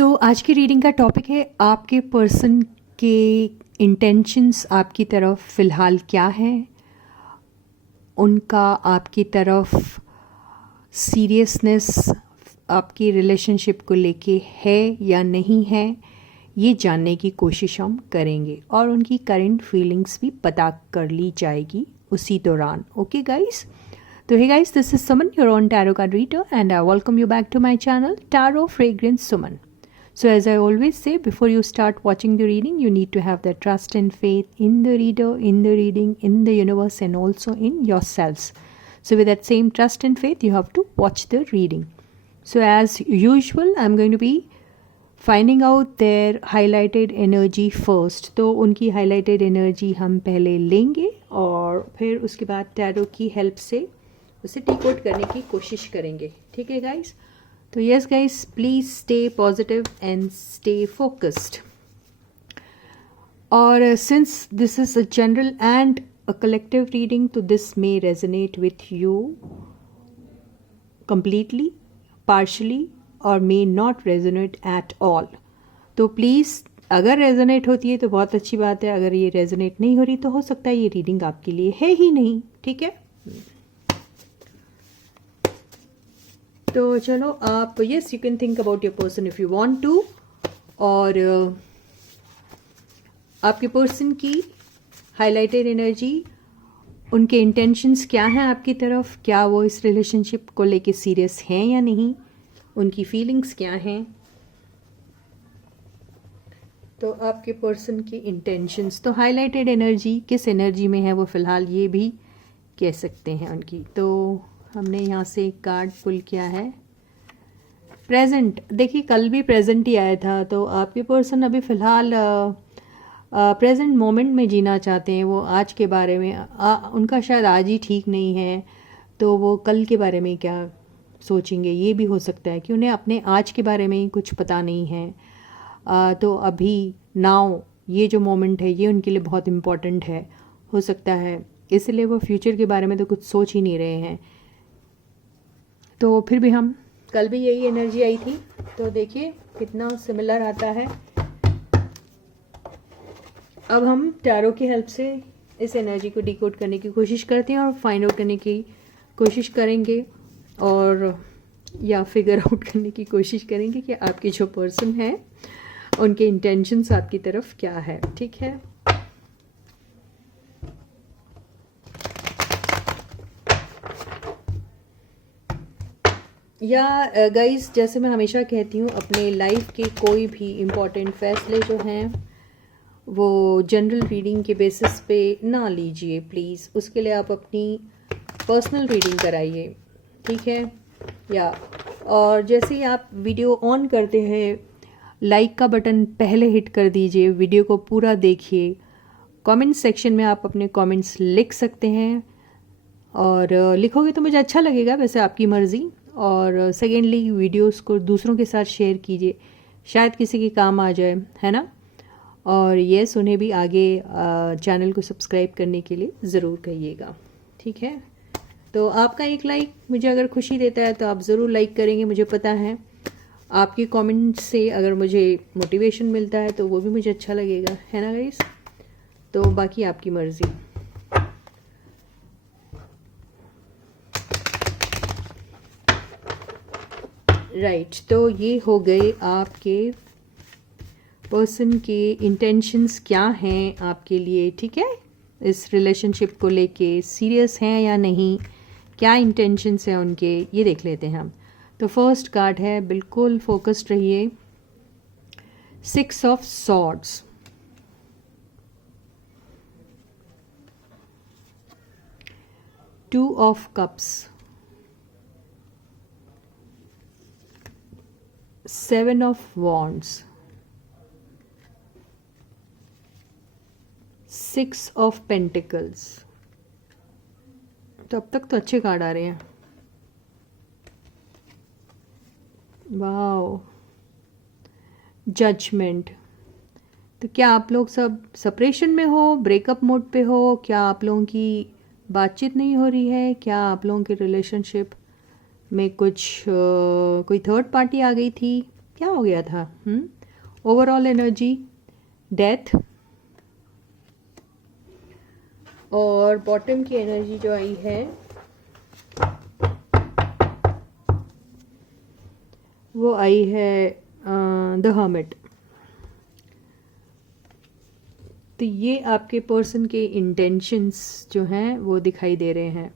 तो आज की रीडिंग का टॉपिक है आपके पर्सन के इंटेंशंस आपकी तरफ फ़िलहाल क्या है, उनका आपकी तरफ सीरियसनेस आपकी रिलेशनशिप को लेके है या नहीं है, ये जानने की कोशिश हम करेंगे और उनकी करंट फीलिंग्स भी पता कर ली जाएगी उसी दौरान. ओके गाइस, तो hey guys, this is Suman, your own tarot card reader, and I welcome you back to my channel Tarot Fragrance Suman. So as I always say, before you start watching the reading, you need to have the trust and faith in the reader, in the reading, in the universe, and also in yourselves. So with that same trust and faith, you have to watch the reading. So as usual, I'm going to be finding out their highlighted energy first. तो उनकी highlighted energy हम पहले लेंगे और फिर उसके बाद tarot की हेल्प से उसे डिकोड करने की कोशिश करेंगे. ठीक है गाइस, तो yes guys, please stay positive and stay focused. और since this is a general and a collective reading, तो this may resonate with you completely, partially, और may not resonate at all. तो प्लीज़ अगर resonate होती है तो बहुत अच्छी बात है, अगर ये रेजोनेट नहीं हो रही तो हो सकता है ये रीडिंग आपके लिए है ही नहीं. ठीक है, तो चलो आप yes you can think about your person if you want to. और आपके पर्सन की हाईलाइटेड एनर्जी, उनके इंटेंशंस क्या हैं आपकी तरफ, क्या वो इस रिलेशनशिप को लेके सीरियस हैं या नहीं, उनकी फीलिंग्स क्या हैं. तो आपके पर्सन की इंटेंशंस, तो हाईलाइटेड एनर्जी किस एनर्जी में है वो फ़िलहाल ये भी कह सकते हैं उनकी. तो हमने यहाँ से एक कार्ड पुल किया है प्रेजेंट. देखिए कल भी प्रेजेंट ही आया था, तो आपके पर्सन अभी फ़िलहाल प्रेजेंट मोमेंट में जीना चाहते हैं. वो आज के बारे में उनका शायद आज ही ठीक नहीं है, तो वो कल के बारे में क्या सोचेंगे ये भी हो सकता है कि उन्हें अपने आज के बारे में कुछ पता नहीं है. तो अभी नाउ ये जो मोमेंट है ये उनके लिए बहुत इम्पॉर्टेंट है, हो सकता है इसलिए वो फ्यूचर के बारे में तो कुछ सोच ही नहीं रहे हैं. तो फिर भी हम कल भी यही एनर्जी आई थी, तो देखिए कितना सिमिलर आता है. अब हम टैरो की हेल्प से इस एनर्जी को डिकोड करने की कोशिश करते हैं और फाइंड आउट करने की कोशिश करेंगे और या फिगर आउट करने की कोशिश करेंगे कि आपके जो पर्सन है उनके इंटेंशंस आपकी तरफ क्या है. ठीक है, या गाइस जैसे मैं हमेशा कहती हूँ, अपने लाइफ के कोई भी इम्पोर्टेंट फैसले जो हैं वो जनरल रीडिंग के बेसिस पे ना लीजिए प्लीज़. उसके लिए आप अपनी पर्सनल रीडिंग कराइए. ठीक है, या और जैसे ही आप वीडियो ऑन करते हैं लाइक का बटन पहले हिट कर दीजिए, वीडियो को पूरा देखिए. कमेंट सेक्शन में आप अपने कमेंट्स लिख सकते हैं और लिखोगे तो मुझे अच्छा लगेगा, वैसे आपकी मर्ज़ी. और सेकेंडली वीडियोस को दूसरों के साथ शेयर कीजिए, शायद किसी के काम आ जाए, है ना. और यस, उन्हें भी आगे चैनल को सब्सक्राइब करने के लिए ज़रूर कहिएगा. ठीक है, तो आपका एक लाइक मुझे अगर खुशी देता है तो आप ज़रूर लाइक करेंगे, मुझे पता है. आपके कमेंट से अगर मुझे मोटिवेशन मिलता है तो वो भी मुझे अच्छा लगेगा, है ना गाइस. तो बाकी आपकी मर्ज़ी. राइट, तो ये हो गए आपके पर्सन के इंटेंशंस क्या हैं आपके लिए. ठीक है, इस रिलेशनशिप को लेके सीरियस हैं या नहीं, क्या इंटेंशंस हैं उनके, ये देख लेते हैं हम. तो फर्स्ट कार्ड है, बिल्कुल फोकस्ड रहिए, 6 of swords. Two of cups, 7 of wands, 6 of pentacles. तो अब तक तो अच्छे कार्ड आ रहे हैं. Wow, judgement. तो क्या आप लोग सब सेपरेशन में हो, ब्रेकअप मोड पे हो, क्या आप लोगों की बातचीत नहीं हो रही है, क्या आप लोगों की रिलेशनशिप में कुछ कोई थर्ड पार्टी आ गई थी, क्या हो गया था? ओवरऑल एनर्जी डेथ, और बॉटम की एनर्जी जो आई है वो आई है द हर्मिट। तो ये आपके पर्सन के इंटेंशंस जो हैं वो दिखाई दे रहे हैं।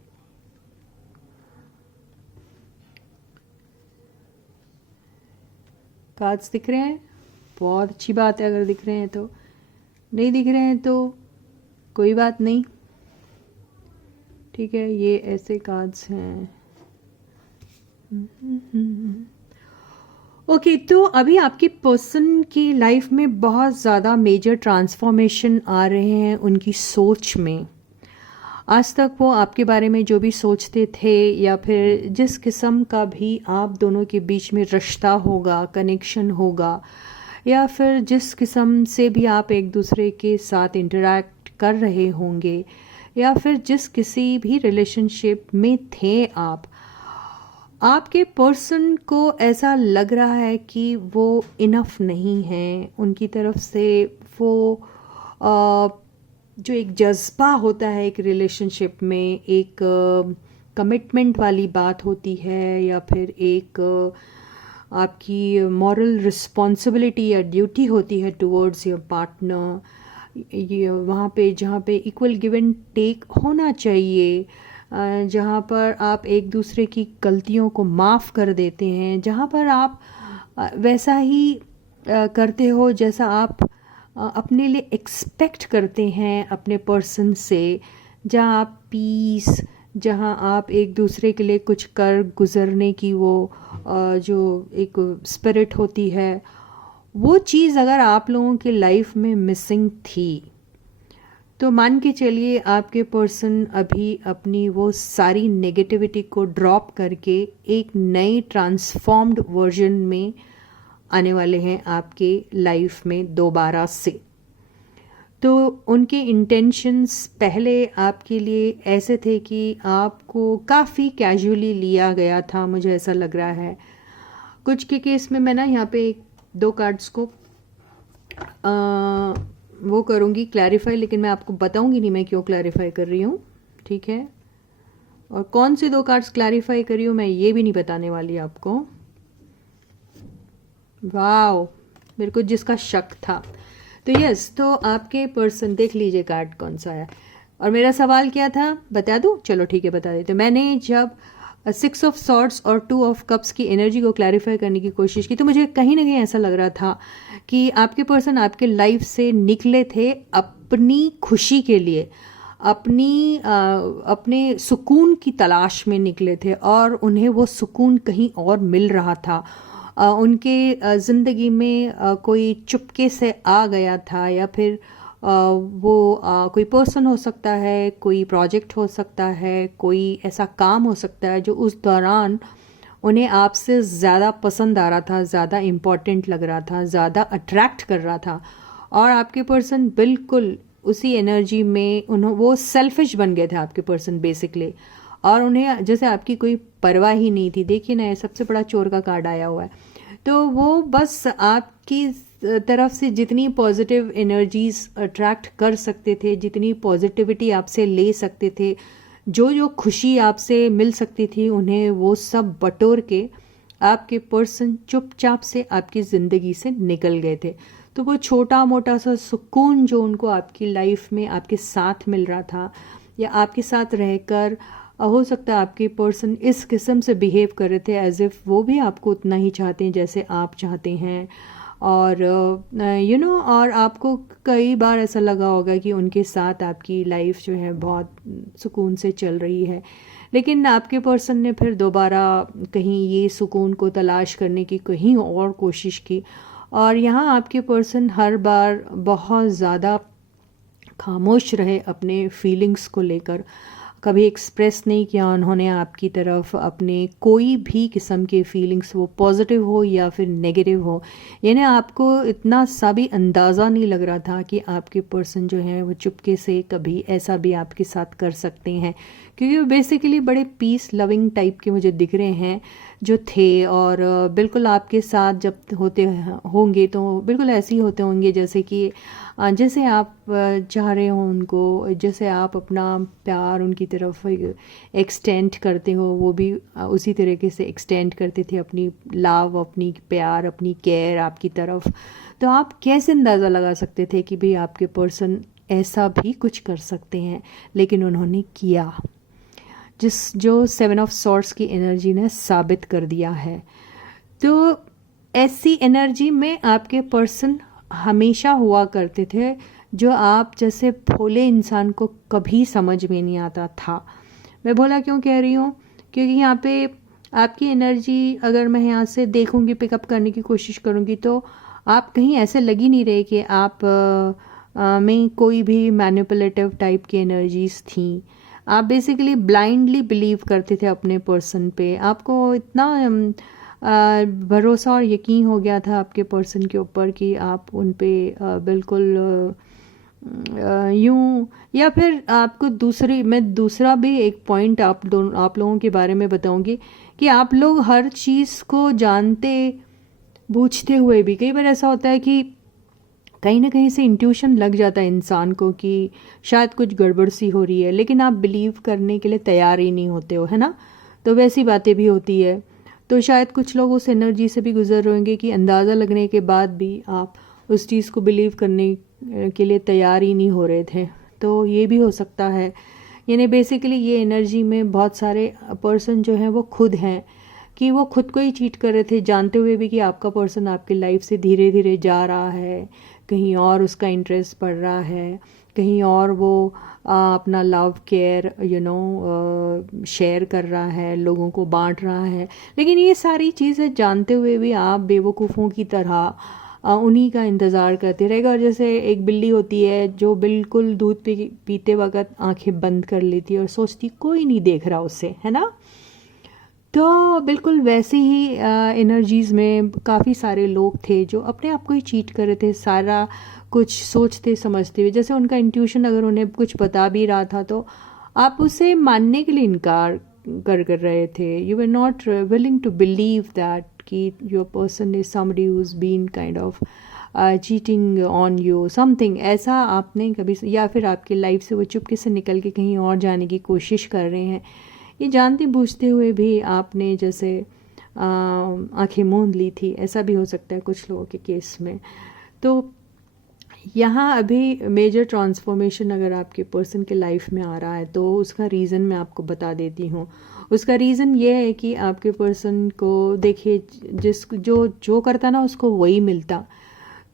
कार्ड्स दिख रहे हैं, बहुत अच्छी बात है। अगर दिख रहे हैं तो, नहीं दिख रहे हैं तो कोई बात नहीं, ठीक है। ये ऐसे कार्ड्स हैं। ओके, तो अभी आपके पर्सन की लाइफ में बहुत ज़्यादा मेजर ट्रांसफॉर्मेशन आ रहे हैं उनकी सोच में। आज तक वो आपके बारे में जो भी सोचते थे, या फिर जिस किस्म का भी आप दोनों के बीच में रिश्ता होगा, कनेक्शन होगा, या फिर जिस किस्म से भी आप एक दूसरे के साथ इंटरैक्ट कर रहे होंगे, या फिर जिस किसी भी रिलेशनशिप में थे आप, आपके पर्सन को ऐसा लग रहा है कि वो इनफ नहीं है। उनकी तरफ से वो जो एक जज्बा होता है एक रिलेशनशिप में, एक कमिटमेंट वाली बात होती है, या फिर एक आपकी मॉरल रिस्पॉन्सिबिलिटी या ड्यूटी होती है टुवर्ड्स योर पार्टनर, ये वहाँ पे जहाँ पे इक्वल गिव एंड टेक होना चाहिए, जहाँ पर आप एक दूसरे की गलतियों को माफ़ कर देते हैं, जहाँ पर आप वैसा ही करते हो जैसा आप अपने लिए एक्सपेक्ट करते हैं अपने पर्सन से, जहाँ आप पीस, जहाँ आप एक दूसरे के लिए कुछ कर गुजरने की वो जो एक स्पिरिट होती है, वो चीज़ अगर आप लोगों की लाइफ में मिसिंग थी, तो मान के चलिए आपके पर्सन अभी अपनी वो सारी नेगेटिविटी को ड्रॉप करके एक नई ट्रांसफॉर्म्ड वर्जन में आने वाले हैं आपके लाइफ में दोबारा से। तो उनके इंटेंशंस पहले आपके लिए ऐसे थे कि आपको काफ़ी कैजुअली लिया गया था, मुझे ऐसा लग रहा है। कुछ के केस में मैं ना यहाँ पे दो कार्ड्स को वो करूँगी क्लैरिफाई, लेकिन मैं आपको बताऊँगी नहीं मैं क्यों क्लैरिफाई कर रही हूँ, ठीक है। और कौन से दो कार्ड्स क्लैरिफाई करी हूँ मैं ये भी नहीं बताने वाली आपको। वाओ, मेरे को जिसका शक था। तो यस, तो आपके पर्सन, देख लीजिए कार्ड कौन सा है। और मेरा सवाल क्या था बता दूँ? चलो ठीक है बता देते। मैंने जब 6 ऑफ सॉर्ड्स और 2 ऑफ कप्स की एनर्जी को क्लैरिफाई करने की कोशिश की, तो मुझे कहीं ना कहीं ऐसा लग रहा था कि आपके पर्सन आपके लाइफ से निकले थे अपनी खुशी के लिए, अपने सुकून की तलाश में निकले थे, और उन्हें वो सुकून कहीं और मिल रहा था। उनके ज़िंदगी में कोई चुपके से आ गया था, या फिर वो कोई पर्सन हो सकता है, कोई प्रोजेक्ट हो सकता है, कोई ऐसा काम हो सकता है जो उस दौरान उन्हें आपसे ज़्यादा पसंद आ रहा था, ज़्यादा इम्पॉर्टेंट लग रहा था, ज़्यादा अट्रैक्ट कर रहा था। और आपके पर्सन बिल्कुल उसी एनर्जी में वो सेल्फिश बन गए थे आपके पर्सन बेसिकली, और उन्हें जैसे आपकी कोई परवाह ही नहीं थी। देखिए ना, सबसे बड़ा चोर का कार्ड आया हुआ है। तो वो बस आपकी तरफ से जितनी पॉजिटिव एनर्जीज अट्रैक्ट कर सकते थे, जितनी पॉजिटिविटी आपसे ले सकते थे, जो जो खुशी आपसे मिल सकती थी, उन्हें वो सब बटोर के आपके पर्सन चुपचाप से आपकी ज़िंदगी से निकल गए थे। तो वो छोटा मोटा सा सुकून जो उनको आपकी लाइफ में आपके साथ मिल रहा था, या आपके साथ रहकर हो सकता है आपके पर्सन इस किस्म से बिहेव कर रहे थे एज इफ़ वो भी आपको उतना ही चाहते हैं जैसे आप चाहते हैं। और और आपको कई बार ऐसा लगा होगा कि उनके साथ आपकी लाइफ जो है बहुत सुकून से चल रही है, लेकिन आपके पर्सन ने फिर दोबारा कहीं ये सुकून को तलाश करने की कहीं और कोशिश की। और यहाँ आपके पर्सन हर बार बहुत ज़्यादा खामोश रहे अपने फीलिंग्स को लेकर, कभी एक्सप्रेस नहीं किया उन्होंने आपकी तरफ अपने कोई भी किस्म के फीलिंग्स, वो पॉजिटिव हो या फिर नेगेटिव हो। यानी आपको इतना सा भी अंदाज़ा नहीं लग रहा था कि आपके पर्सन जो हैं वो चुपके से कभी ऐसा भी आपके साथ कर सकते हैं, क्योंकि वो बेसिकली बड़े पीस लविंग टाइप के मुझे दिख रहे हैं, जो थे, और बिल्कुल आपके साथ जब होते होंगे तो बिल्कुल ऐसे ही होते होंगे जैसे कि जैसे आप चाह रहे हो उनको, जैसे आप अपना प्यार उनकी तरफ एक्सटेंड करते हो, वो भी उसी तरीके से एक्सटेंड करते थे अपनी लव, अपनी प्यार, अपनी केयर आपकी तरफ। तो आप कैसे अंदाज़ा लगा सकते थे कि भाई आपके पर्सन ऐसा भी कुछ कर सकते हैं, लेकिन उन्होंने किया, जो 7 ऑफ सॉर्ड्स की एनर्जी ने साबित कर दिया है। तो ऐसी एनर्जी में आपके पर्सन हमेशा हुआ करते थे, जो आप जैसे भोले इंसान को कभी समझ में नहीं आता था। मैं भोला क्यों कह रही हूँ, क्योंकि यहाँ पे आपकी एनर्जी अगर मैं यहाँ से देखूँगी, पिकअप करने की कोशिश करूँगी, तो आप कहीं ऐसे लग ही नहीं रहे कि आप में कोई भी मैनिपुलेटिव टाइप की एनर्जीज थी। आप बेसिकली ब्लाइंडली बिलीव करते थे अपने पर्सन पे, आपको इतना भरोसा और यकीन हो गया था आपके पर्सन के ऊपर कि आप उन पे बिल्कुल यूं, या फिर आपको दूसरा भी एक पॉइंट आप लोगों के बारे में बताऊंगी कि आप लोग हर चीज़ को जानते बूझते हुए भी कई बार ऐसा होता है कि कहीं ना कहीं से इंट्यूशन लग जाता है इंसान को कि शायद कुछ गड़बड़ सी हो रही है, लेकिन आप बिलीव करने के लिए तैयार ही नहीं होते हो, है ना। तो वैसी बातें भी होती है। तो शायद कुछ लोग उस एनर्जी से भी गुजर रहे होंगे कि अंदाज़ा लगने के बाद भी आप उस चीज़ को बिलीव करने के लिए तैयार ही नहीं हो रहे थे। तो ये भी हो सकता है। यानी बेसिकली ये एनर्जी में बहुत सारे पर्सन जो हैं वो खुद हैं कि वो खुद को ही चीट कर रहे थे, जानते हुए भी कि आपका पर्सन आपकी लाइफ से धीरे धीरे जा रहा है, कहीं और उसका इंटरेस्ट बढ़ रहा है, कहीं और वो अपना लव केयर शेयर कर रहा है, लोगों को बांट रहा है। लेकिन ये सारी चीज़ें जानते हुए भी आप बेवकूफ़ों की तरह उन्हीं का इंतज़ार करते रहेगा। और जैसे एक बिल्ली होती है जो बिल्कुल दूध पीते वक्त आंखें बंद कर लेती है और सोचती कोई नहीं देख रहा उसे, है ना। तो बिल्कुल वैसे ही एनर्जीज़ में काफ़ी सारे लोग थे जो अपने आप को ही चीट कर रहे थे, सारा कुछ सोचते समझते हुए। जैसे उनका इंट्यूशन अगर उन्हें कुछ बता भी रहा था तो आप उसे मानने के लिए इनकार कर रहे थे। You were not willing to believe that कि your person is somebody who is been kind of cheating on you something, ऐसा आपने कभी, या फिर आपकी लाइफ से वो चुपके से निकल के कहीं और जाने की कोशिश कर रहे हैं। ये जानते बूझते हुए भी आपने जैसे आंखें मूंद ली थी, ऐसा भी हो सकता है कुछ लोगों के केस में। तो यहाँ अभी मेजर ट्रांसफॉर्मेशन अगर आपके पर्सन के लाइफ में आ रहा है तो उसका रीज़न मैं आपको बता देती हूँ। उसका रीज़न ये है कि आपके पर्सन को देखिए, जो करता ना उसको वही मिलता।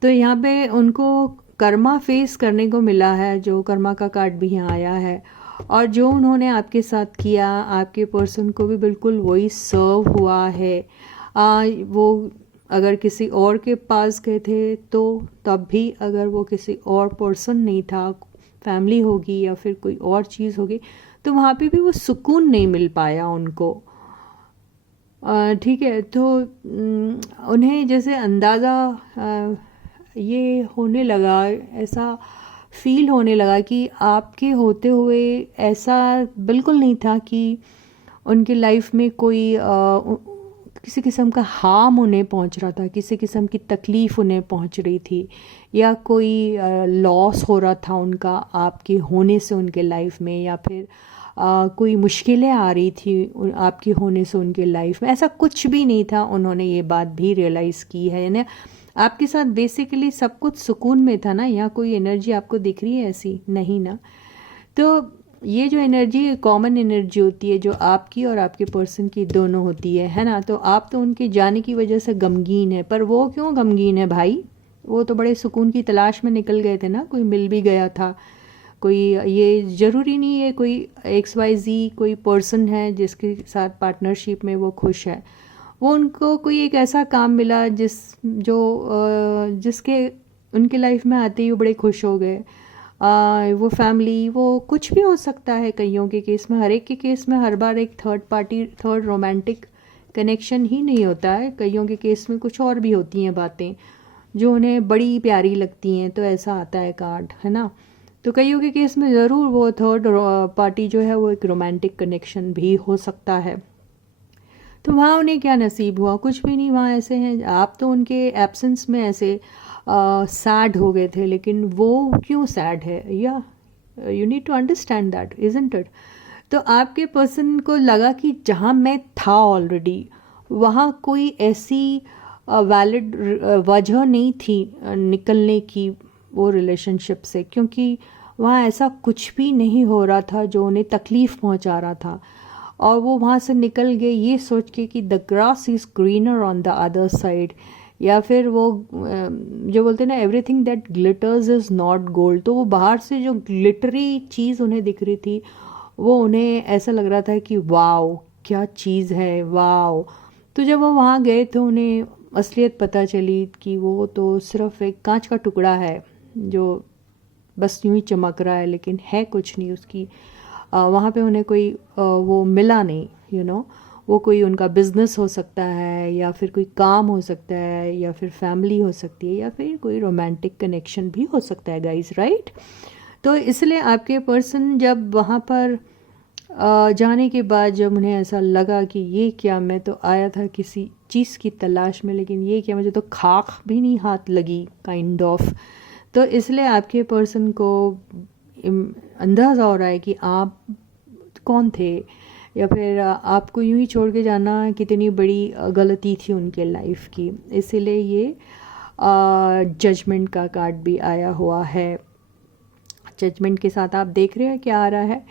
तो यहाँ पे उनको कर्मा फेस करने को मिला है, जो कर्मा का कार्ड भी यहाँ आया है, और जो उन्होंने आपके साथ किया आपके पर्सन को भी बिल्कुल वही सर्व हुआ है। वो अगर किसी और के पास गए थे तो तब भी अगर वो किसी और पर्सन नहीं था, फैमिली होगी या फिर कोई और चीज़ होगी, तो वहाँ पे भी वो सुकून नहीं मिल पाया उनको। ठीक है। तो उन्हें जैसे अंदाज़ा ये होने लगा, ऐसा फील होने लगा कि आपके होते हुए ऐसा बिल्कुल नहीं था कि उनकी लाइफ में कोई किसी किस्म का हार्म उन्हें पहुंच रहा था, किसी किस्म की तकलीफ़ उन्हें पहुंच रही थी, या कोई लॉस हो रहा था उनका आपके होने से उनके लाइफ में, या फिर कोई मुश्किलें आ रही थी आपके होने से उनके लाइफ में। ऐसा कुछ भी नहीं था। उन्होंने ये बात भी रियलाइज़ की है, यानी आपके साथ बेसिकली सब कुछ सुकून में था ना। यहाँ कोई एनर्जी आपको दिख रही है ऐसी नहीं ना। तो ये जो एनर्जी कॉमन एनर्जी होती है जो आपकी और आपके पर्सन की दोनों होती है ना। तो आप तो उनके जाने की वजह से गमगीन है, पर वो क्यों गमगीन है भाई, वो तो बड़े सुकून की तलाश में निकल गए थे ना, कोई मिल भी गया था। कोई ये ज़रूरी नहीं है कोई XYZ कोई पर्सन है जिसके साथ पार्टनरशिप में वो खुश है, वो उनको कोई एक ऐसा काम मिला जिसके उनके लाइफ में आते ही वो बड़े खुश हो गए। वो फैमिली, वो कुछ भी हो सकता है। कईयों के केस में, हर एक के केस में हर बार एक थर्ड रोमांटिक कनेक्शन ही नहीं होता है। कईयों के केस में कुछ और भी होती हैं बातें जो उन्हें बड़ी प्यारी लगती हैं, तो ऐसा आता है कार्ड, है ना। तो कईयों के केस में ज़रूर वो थर्ड पार्टी जो है वो एक रोमांटिक कनेक्शन भी हो सकता है। तो वहाँ उन्हें क्या नसीब हुआ? कुछ भी नहीं, वहाँ ऐसे हैं, आप तो उनके एब्सेंस में ऐसे सैड हो गए थे, लेकिन वो क्यों सैड है? या you need to understand that, isn't it? तो आपके पर्सन को लगा कि जहाँ मैं था ऑलरेडी, वहाँ कोई ऐसी वैलिड वजह नहीं थी निकलने की वो रिलेशनशिप से, क्योंकि वहाँ ऐसा कुछ भी नहीं हो रहा था जो उन्हें तकलीफ़ पहुँचा रहा था। और वो वहाँ से निकल गए ये सोच के कि the grass is greener on the other side, या फिर वो जो बोलते हैं ना, everything that glitters is not gold. तो वो बाहर से जो ग्लिटरी चीज़ उन्हें दिख रही थी, वो उन्हें ऐसा लग रहा था कि वाओ क्या चीज़ है, वाओ। तो जब वो वहाँ गए तो उन्हें असलियत पता चली कि वो तो सिर्फ एक कांच का टुकड़ा है जो बस यूं ही चमक रहा है, लेकिन है कुछ नहीं उसकी। वहाँ पे उन्हें कोई वो मिला नहीं, यू नो। वो कोई उनका बिजनेस हो सकता है, या फिर कोई काम हो सकता है, या फिर फैमिली हो सकती है, या फिर कोई रोमांटिक कनेक्शन भी हो सकता है गाइस, राइट? तो इसलिए आपके पर्सन जब वहाँ पर जाने के बाद जब उन्हें ऐसा लगा कि ये क्या, मैं तो आया था किसी चीज़ की तलाश में, लेकिन ये क्या, मुझे तो खाक भी नहीं हाथ लगी, काइंड ऑफ। तो इसलिए आपके पर्सन को अंदाज़ा हो रहा है कि आप कौन थे, या फिर आपको यूं ही छोड़ के जाना कितनी बड़ी गलती थी उनके लाइफ की। इसीलिए ये जजमेंट का कार्ड भी आया हुआ है। जजमेंट के साथ आप देख रहे हैं क्या आ रहा है?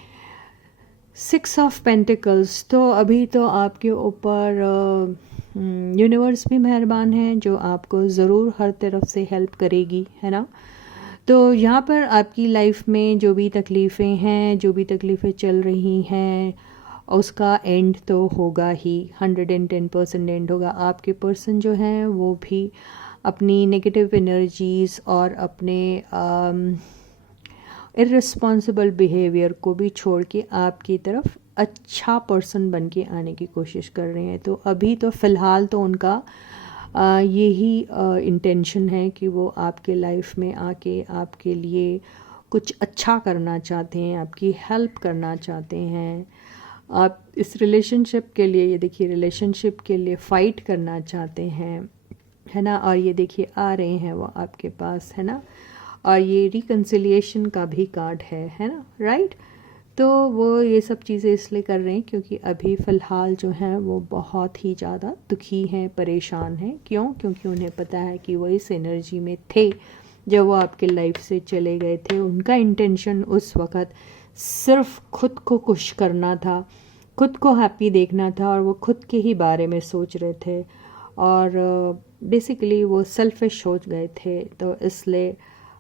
6 ऑफ पेंटिकल्स। तो अभी तो आपके ऊपर यूनिवर्स भी मेहरबान है, जो आपको ज़रूर हर तरफ से हेल्प करेगी, है ना? तो यहाँ पर आपकी लाइफ में जो भी तकलीफ़ें हैं, जो भी तकलीफ़ें चल रही हैं, उसका एंड तो होगा ही, 110% एंड होगा। आपके पर्सन जो हैं वो भी अपनी नेगेटिव एनर्जीज़ और अपने इर्रेस्पॉन्सिबल बिहेवियर को भी छोड़ के आपकी तरफ अच्छा पर्सन बन के आने की कोशिश कर रहे हैं। तो अभी तो फ़िलहाल तो उनका यही इंटेंशन है कि वो आपके लाइफ में आके आपके लिए कुछ अच्छा करना चाहते हैं, आपकी हेल्प करना चाहते हैं। आप इस रिलेशनशिप के लिए, ये देखिए, रिलेशनशिप के लिए फ़ाइट करना चाहते हैं, है ना? और ये देखिए आ रहे हैं वो आपके पास, है ना? और ये रिकन्सिलिएशन का भी कार्ड है ना, राइट? तो वो ये सब चीज़ें इसलिए कर रहे हैं क्योंकि अभी फ़िलहाल जो हैं वो बहुत ही ज़्यादा दुखी हैं, परेशान हैं। क्यों? क्योंकि उन्हें पता है कि वो इस एनर्जी में थे जब वो आपके लाइफ से चले गए थे। उनका इंटेंशन उस वक़्त सिर्फ खुद को खुश करना था, खुद को हैप्पी देखना था, और वो खुद के ही बारे में सोच रहे थे, और बेसिकली वो सेल्फिश हो गए थे। तो इसलिए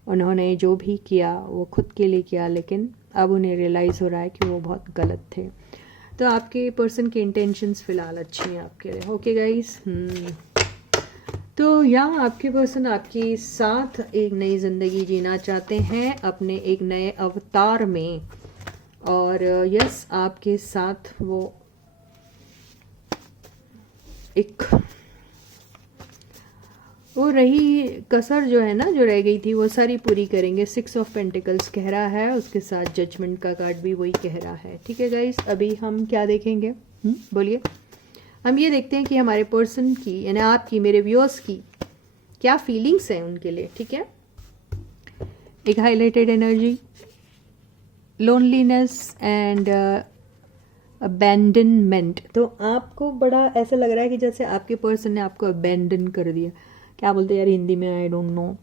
उन्होंने जो भी किया वो खुद के लिए किया, लेकिन अब उन्हें रियलाइज़ हो रहा है कि वो बहुत गलत थे। तो आपके पर्सन के इंटेंशंस फ़िलहाल अच्छी हैं आपके लिए, ओके गाइस। तो यहाँ आपके पर्सन आपके साथ एक नई ज़िंदगी जीना चाहते हैं अपने एक नए अवतार में, और यस, आपके साथ वो एक वो रही कसर जो है ना, जो रह गई थी, वो सारी पूरी करेंगे। 6 ऑफ पेंटिकल्स कह रहा है, उसके साथ जजमेंट का कार्ड भी वही कह रहा है। ठीक है गाइस, अभी हम क्या देखेंगे? बोलिए। हम ये देखते हैं कि हमारे पर्सन की, यानी आपकी, मेरे व्यूअर्स की क्या फीलिंग्स हैं उनके लिए। ठीक है, एक highlighted energy, loneliness and abandonment. तो आपको बड़ा ऐसा लग रहा है कि जैसे आपके पर्सन ने आपको अबैंडन कर दिया। क्या बोलते हैं यार हिंदी में, आई डोंट नो।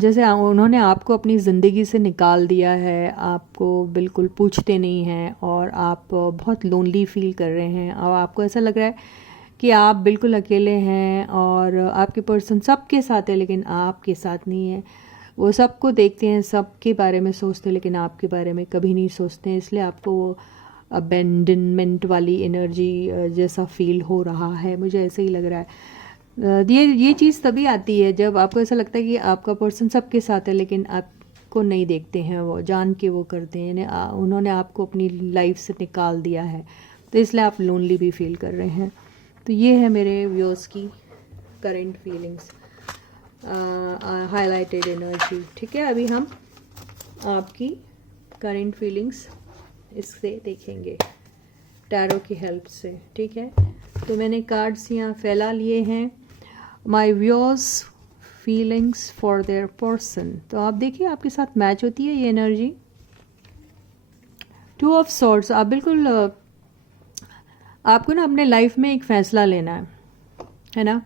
जैसे उन्होंने आपको अपनी ज़िंदगी से निकाल दिया है, आपको बिल्कुल पूछते नहीं हैं, और आप बहुत लोनली फील कर रहे हैं, और आपको ऐसा लग रहा है कि आप बिल्कुल अकेले हैं, और आपके पर्सन सबके साथ है लेकिन आपके साथ नहीं है। वो सबको देखते हैं, सबके बारे में सोचते हैं, लेकिन आपके बारे में कभी नहीं सोचते हैं। इसलिए आपको वो अबैंडनमेंट वाली एनर्जी जैसा फील हो रहा है, मुझे ऐसे ही लग रहा है। ये चीज़ तभी आती है जब आपको ऐसा लगता है कि आपका पर्सन सबके साथ है लेकिन आपको नहीं देखते हैं, वो जान के वो करते हैं, यानी उन्होंने आपको अपनी लाइफ से निकाल दिया है, तो इसलिए आप लोनली भी फील कर रहे हैं। तो ये है मेरे व्यूअर्स की करंट फीलिंग्स, हाईलाइटेड एनर्जी। ठीक है, अभी हम आपकी करंट फीलिंग्स इससे देखेंगे टैरो की हेल्प से। ठीक है, तो मैंने कार्ड्स यहाँ फैला लिए हैं। My viewers feelings for their person, तो आप देखिए आपके साथ मैच होती है ये एनर्जी। टू ऑफ सॉर्ड्स, आप बिल्कुल आपको ना अपने लाइफ में एक फ़ैसला लेना है ना।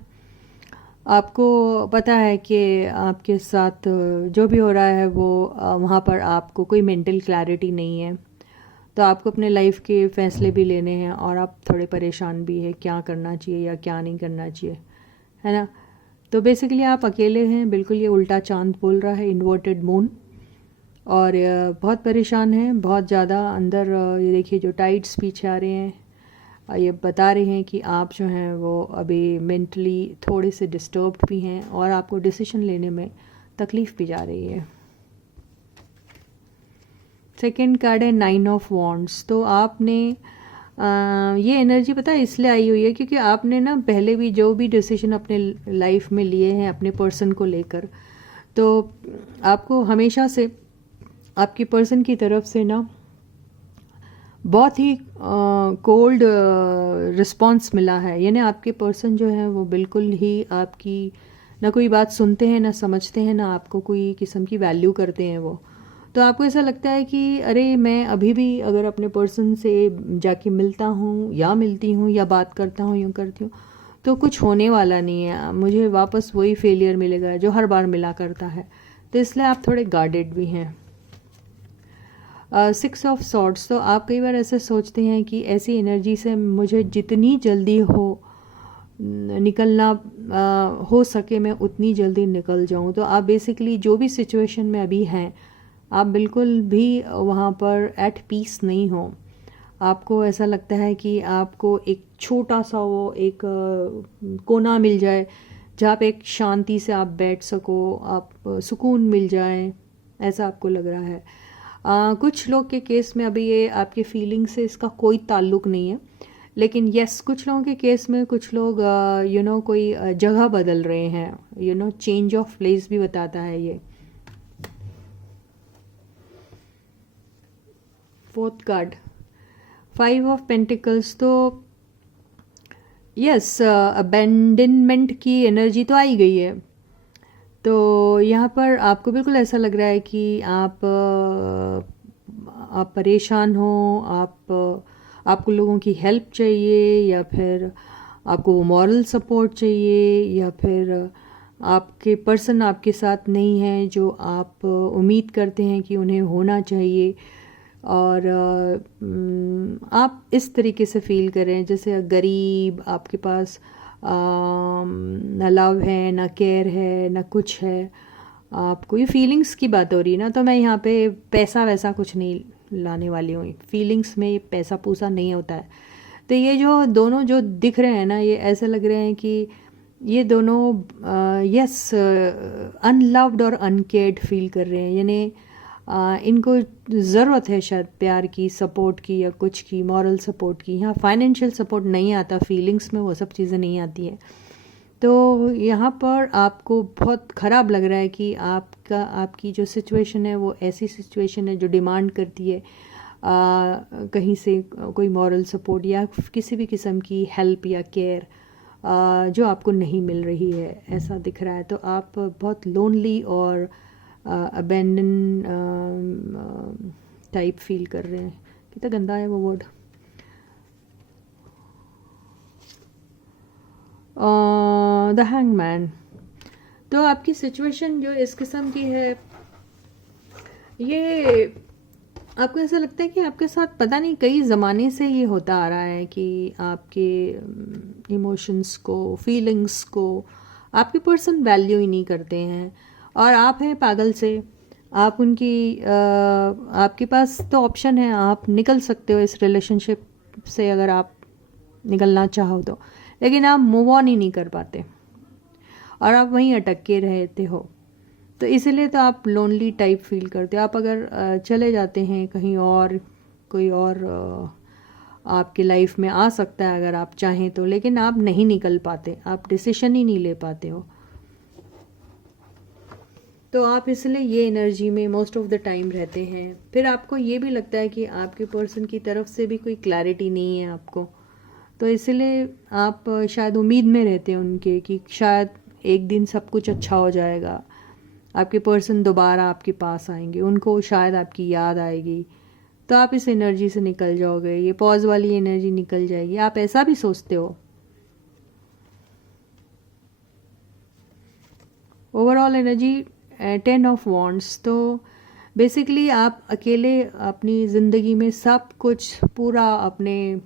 आपको पता है कि आपके साथ जो भी हो रहा है वो वहाँ पर आपको कोई मेंटल क्लैरिटी नहीं है, तो आपको अपने लाइफ के फ़ैसले भी लेने हैं और आप थोड़े परेशान भी हैं क्या करना चाहिए या क्या नहीं करना चाहिए, है ना। तो बेसिकली आप अकेले हैं, बिल्कुल ये उल्टा चांद बोल रहा है, इन्वर्टेड मून, और बहुत परेशान हैं बहुत ज़्यादा अंदर। ये देखिए जो टाइड्स पीछे आ रहे हैं ये बता रहे हैं कि आप जो हैं वो अभी मेंटली थोड़े से डिस्टर्ब्ड भी हैं और आपको डिसीजन लेने में तकलीफ़ भी जा रही है। सेकंड कार्ड है 9 ऑफ वॉन्ड्स, तो आपने ये एनर्जी पता है इसलिए आई हुई है क्योंकि आपने ना पहले भी जो भी डिसीजन अपने लाइफ में लिए हैं अपने पर्सन को लेकर, तो आपको हमेशा से आपकी पर्सन की तरफ से ना बहुत ही कोल्ड रिस्पांस मिला है। यानी आपके पर्सन जो है वो बिल्कुल ही आपकी ना कोई बात सुनते हैं, ना समझते हैं, ना आपको कोई किस्म की वैल्यू करते हैं वो। तो आपको ऐसा लगता है कि अरे मैं अभी भी अगर अपने पर्सन से जाके मिलता हूँ या मिलती हूँ या बात करता हूँ यूँ करती हूँ तो कुछ होने वाला नहीं है, मुझे वापस वही फेलियर मिलेगा जो हर बार मिला करता है। तो इसलिए आप थोड़े गार्डेड भी हैं। 6 ऑफ सॉर्ड्स, तो आप कई बार ऐसे सोचते हैं कि ऐसी एनर्जी से मुझे जितनी जल्दी हो निकलना हो सके मैं उतनी जल्दी निकल जाऊं। तो आप बेसिकली जो भी सिचुएशन में अभी हैं आप बिल्कुल भी वहाँ पर एट पीस नहीं हो। आपको ऐसा लगता है कि आपको एक छोटा सा वो एक कोना मिल जाए जहाँ पे एक शांति से आप बैठ सको, आप सुकून मिल जाए, ऐसा आपको लग रहा है। कुछ लोग के केस में अभी ये आपके फीलिंग से इसका कोई ताल्लुक नहीं है, लेकिन यस कुछ लोगों के केस में कुछ लोग कोई जगह बदल रहे हैं, चेंज ऑफ प्लेस भी बताता है ये। फोर्थ कार्ड 5 ऑफ पेंटिकल्स, तो यस अबेंडनमेंट की एनर्जी तो आई गई है। तो यहाँ पर आपको बिल्कुल ऐसा लग रहा है कि आप परेशान हो, आपको लोगों की हेल्प चाहिए या फिर आपको मॉरल सपोर्ट चाहिए या फिर आपके पर्सन आपके साथ नहीं है जो आप उम्मीद करते हैं कि उन्हें होना चाहिए, और आप इस तरीके से फील कर रहे हैं जैसे गरीब, आपके पास ना लव है ना केयर है ना कुछ है। आपको ये फीलिंग्स की बात हो रही है ना, तो मैं यहाँ पे पैसा वैसा कुछ नहीं लाने वाली हूँ। फीलिंग्स में पैसा पूसा नहीं होता है। तो ये जो दोनों जो दिख रहे हैं ना ये ऐसे लग रहे हैं कि ये दोनों यस अनलव्ड और अनकेयर्ड फील कर रहे हैं। यानी इनको ज़रूरत है शायद प्यार की, सपोर्ट की या कुछ की, मॉरल सपोर्ट की। यहाँ फाइनेंशियल सपोर्ट नहीं आता, फीलिंग्स में वो सब चीज़ें नहीं आती है। तो यहाँ पर आपको बहुत ख़राब लग रहा है कि आपकी जो सिचुएशन है वो ऐसी सिचुएशन है जो डिमांड करती है कहीं से कोई मॉरल सपोर्ट या किसी भी किस्म की हेल्प या केयर जो आपको नहीं मिल रही है, ऐसा दिख रहा है। तो आप बहुत लोनली और अबेंडन टाइप फील कर रहे हैं। कितना गंदा है वो वर्ड। द हैंगमैन, तो आपकी सिचुएशन जो इस किस्म की है ये आपको ऐसा लगता है कि आपके साथ पता नहीं कई ज़माने से ये होता आ रहा है कि आपके इमोशंस को, फीलिंग्स को आपके पर्सन वैल्यू ही नहीं करते हैं और आप हैं पागल से। आप आपके पास तो ऑप्शन है, आप निकल सकते हो इस रिलेशनशिप से अगर आप निकलना चाहो तो, लेकिन आप मूव ऑन ही नहीं कर पाते और आप वहीं अटक के रहते हो। तो इसलिए तो आप लोनली टाइप फील करते हो। आप अगर चले जाते हैं कहीं और, कोई और आपके लाइफ में आ सकता है अगर आप चाहें तो, लेकिन आप नहीं निकल पाते, आप डिसीजन ही नहीं ले पाते हो। तो आप इसलिए ये एनर्जी में मोस्ट ऑफ द टाइम रहते हैं। फिर आपको ये भी लगता है कि आपके पर्सन की तरफ से भी कोई क्लैरिटी नहीं है आपको। तो इसलिए आप शायद उम्मीद में रहते हैं उनके कि शायद एक दिन सब कुछ अच्छा हो जाएगा, आपके पर्सन दोबारा आपके पास आएंगे, उनको शायद आपकी याद आएगी, तो आप इस एनर्जी से निकल जाओगे, ये पॉज वाली एनर्जी निकल जाएगी, आप ऐसा भी सोचते हो। ओवरऑल एनर्जी 10 ऑफ वॉन्ड्स, तो बेसिकली आप अकेले अपनी ज़िंदगी में सब कुछ पूरा अपने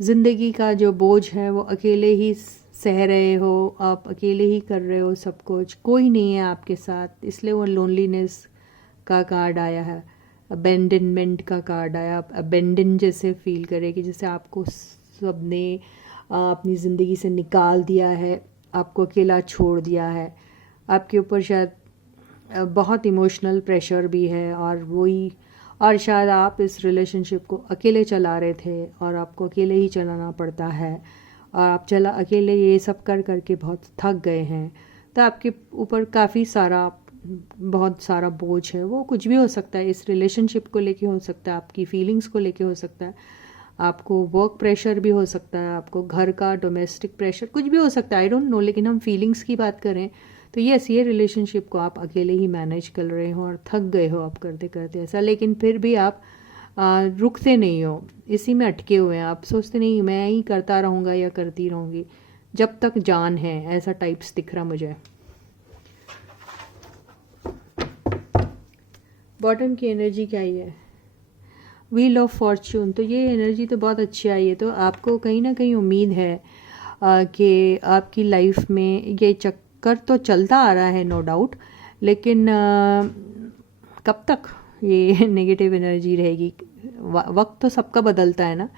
ज़िंदगी का जो बोझ है वो अकेले ही सह रहे हो, आप अकेले ही कर रहे हो सब कुछ, कोई नहीं है आपके साथ, इसलिए वो लोनलीनेस का कार्ड आया है, अबेंडनमेंट का कार्ड आया। आप अबेंडन जैसे फील करें कि जैसे आपको सबने अपनी ज़िंदगी से निकाल दिया है, आपको अकेला छोड़ दिया है, आपके ऊपर शायद बहुत इमोशनल प्रेशर भी है, और शायद आप इस रिलेशनशिप को अकेले चला रहे थे और आपको अकेले ही चलाना पड़ता है, और आप अकेले ये सब कर करके बहुत थक गए हैं, तो आपके ऊपर काफ़ी सारा बहुत सारा बोझ है। वो कुछ भी हो सकता है, इस रिलेशनशिप को लेके हो सकता है, आपकी फीलिंग्स को लेके हो सकता है, आपको वर्क प्रेशर भी हो सकता है, आपको घर का डोमेस्टिक प्रेशर, कुछ भी हो सकता है, आई डोंट नो। लेकिन हम फीलिंग्स की बात करें तो यस, ये रिलेशनशिप को आप अकेले ही मैनेज कर रहे हो और थक गए हो आप करते करते ऐसा, लेकिन फिर भी आप रुकते नहीं हो, इसी में अटके हुए हैं। आप सोचते नहीं मैं ही करता रहूँगा या करती रहूँगी जब तक जान है, ऐसा टाइप्स दिख रहा मुझे। बॉटम की एनर्जी क्या ही है, व्हील ऑफ फॉर्च्यून, तो ये एनर्जी तो बहुत अच्छी आई है। तो आपको कहीं ना कहीं उम्मीद है कि आपकी लाइफ में ये चक्कर तो चलता आ रहा है नो डाउट, लेकिन कब तक ये नेगेटिव एनर्जी रहेगी? वक्त तो सबका बदलता है ना,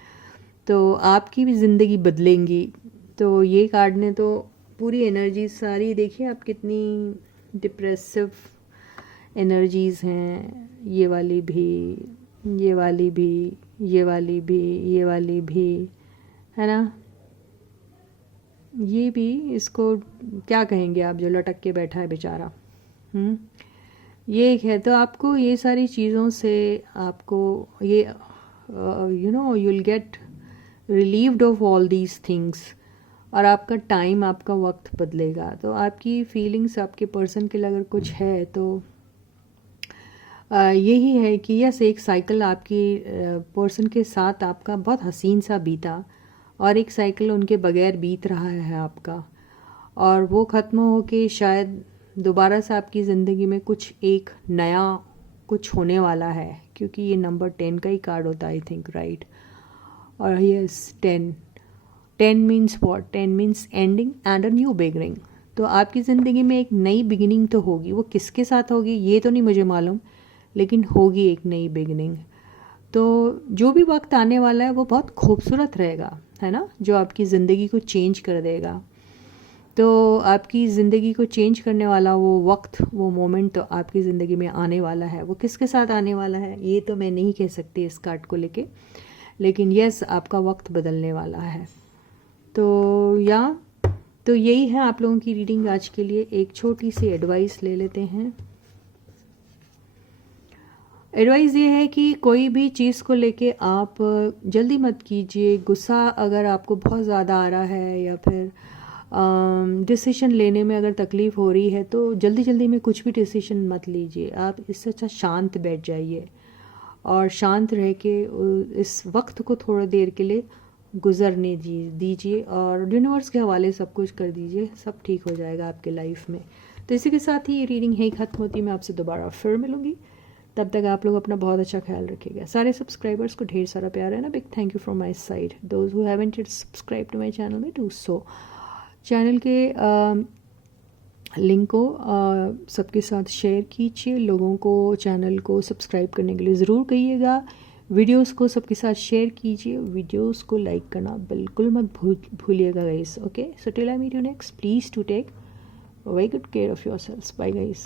तो आपकी भी ज़िंदगी बदलेंगी। तो ये कार्ड ने तो पूरी एनर्जी सारी देखिए आप, कितनी डिप्रेसिव एनर्जीज़ हैं, ये वाली भी, ये वाली भी, ये वाली भी, ये वाली भी, है ना, ये भी, इसको क्या कहेंगे आप, जो लटक के बैठा है बेचारा, ये एक है। तो आपको ये सारी चीज़ों से आपको ये you will get relieved of all these things, और आपका टाइम, आपका वक्त बदलेगा। तो आपकी फीलिंग्स आपके पर्सन के लिए अगर कुछ है तो यही है कि यस, एक साइकिल आपकी पर्सन के साथ आपका बहुत हसीन सा बीता, और एक साइकिल उनके बगैर बीत रहा है आपका, और वो ख़त्म हो के शायद दोबारा से आपकी ज़िंदगी में कुछ एक नया कुछ होने वाला है, क्योंकि ये नंबर 10 का ही कार्ड होता है आई थिंक, राइट। और yes, 10 means what, 10 means ending and a new beginning. तो आपकी ज़िंदगी में एक नई बिगिनिंग तो होगी, वो किसके साथ होगी ये तो नहीं मुझे मालूम, लेकिन होगी एक नई बिगिनिंग। तो जो भी वक्त आने वाला है वो बहुत खूबसूरत रहेगा, है ना, जो आपकी ज़िंदगी को चेंज कर देगा। तो आपकी ज़िंदगी को चेंज करने वाला वो वक्त, वो मोमेंट तो आपकी ज़िंदगी में आने वाला है। वो किसके साथ आने वाला है ये तो मैं नहीं कह सकती इस कार्ड को लेके, लेकिन यस, आपका वक्त बदलने वाला है। तो यही है आप लोगों की रीडिंग आज के लिए। एक छोटी सी एडवाइस ले लेते हैं। एडवाइस ये है कि कोई भी चीज़ को लेके आप जल्दी मत कीजिए। गुस्सा अगर आपको बहुत ज़्यादा आ रहा है, या फिर डिसीजन लेने में अगर तकलीफ़ हो रही है, तो जल्दी जल्दी में कुछ भी डिसीजन मत लीजिए। आप इससे अच्छा शांत बैठ जाइए, और शांत रह के इस वक्त को थोड़ी देर के लिए गुजरने दीजिए, और यूनिवर्स के हवाले सब कुछ कर दीजिए, सब ठीक हो जाएगा आपके लाइफ में। तो इसी के साथ ही ये रीडिंग यही ख़त्म होती है। मैं आपसे दोबारा फिर मिलूँगी, तब तक आप लोग अपना बहुत अच्छा ख्याल रखिएगा। सारे सब्सक्राइबर्स को ढेर सारा प्यार है ना, big thank you from my side. Those who haven't yet subscribe to my channel में, डू सो। चैनल के लिंक को सबके साथ शेयर कीजिए, लोगों को चैनल को सब्सक्राइब करने के लिए ज़रूर कहिएगा। वीडियोस को सबके साथ शेयर कीजिए, वीडियोस को लाइक करना बिल्कुल मत भूलिएगा guys. Okay, so till I meet you next, please to take very good care of yourselves. Bye guys.